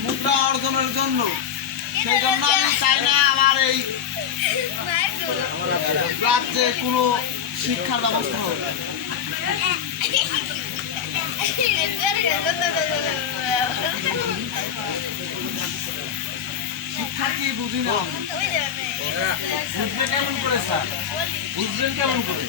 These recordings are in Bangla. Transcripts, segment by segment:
মুদ্রা অর্জনের জন্য সেই জন্য আমি চাই না আমার এই রাজ্যে কোনো শিক্ষার ব্যবস্থা হোক। শিক্ষা কি বুঝি না বুঝবে কেমন করে স্যার, বুঝবেন কেমন করে?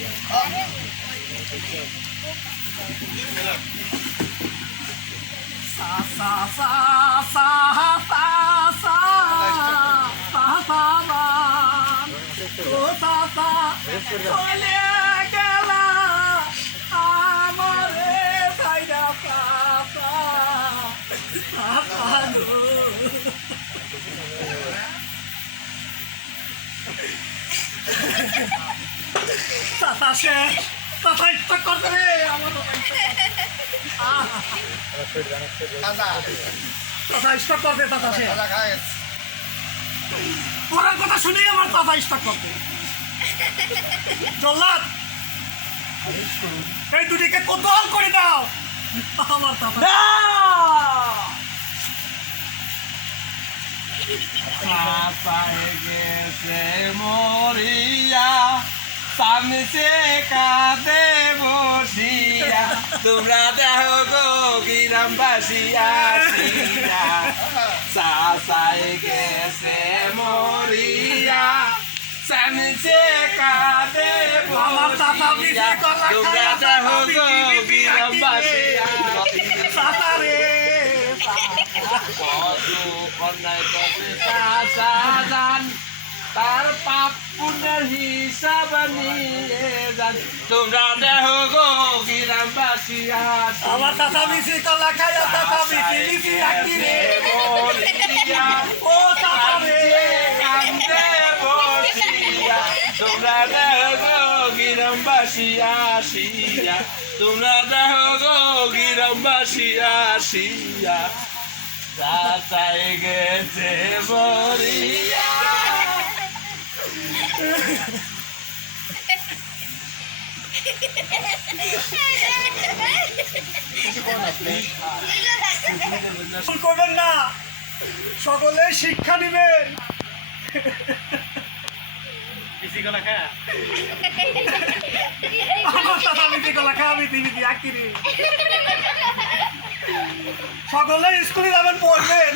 পড়ার কথা শুনেই আমার কথা স্টার্ট করতে জল্লাদ এই দুটিকে কোতোয়াল করে দাও আমার গেছে মরিয়া সামনে কাঁদে বসিয়া তোমরা দেখো গো গ্রামবাসিয়া চাষায় গেছে মরিয়া সামনে কাঁদে বসিয়া তোমরা দেখো গো গ্রামবাসিয়া কত অন্যায় করছে চাষাদান তার পাপ পুণ্যের হিসাব নিয়ে যান তোমরা দেখো গো গ্রামবাসী আমার চাচা মিছি কলা খাইয়া চাচা মিছি মিছি রাখি রে ও চাচা রে কান্দে বসিয়া তোমরা দেখো গো গ্রামবাসী আসিয়া তোমরা দেখো গো গ্রামবাসী আসিয়া চাচাই গেছে মরিয়া করবেন না সকলে শিক্ষা নিবেন সকলে স্কুলে যাবেন পড়বেন।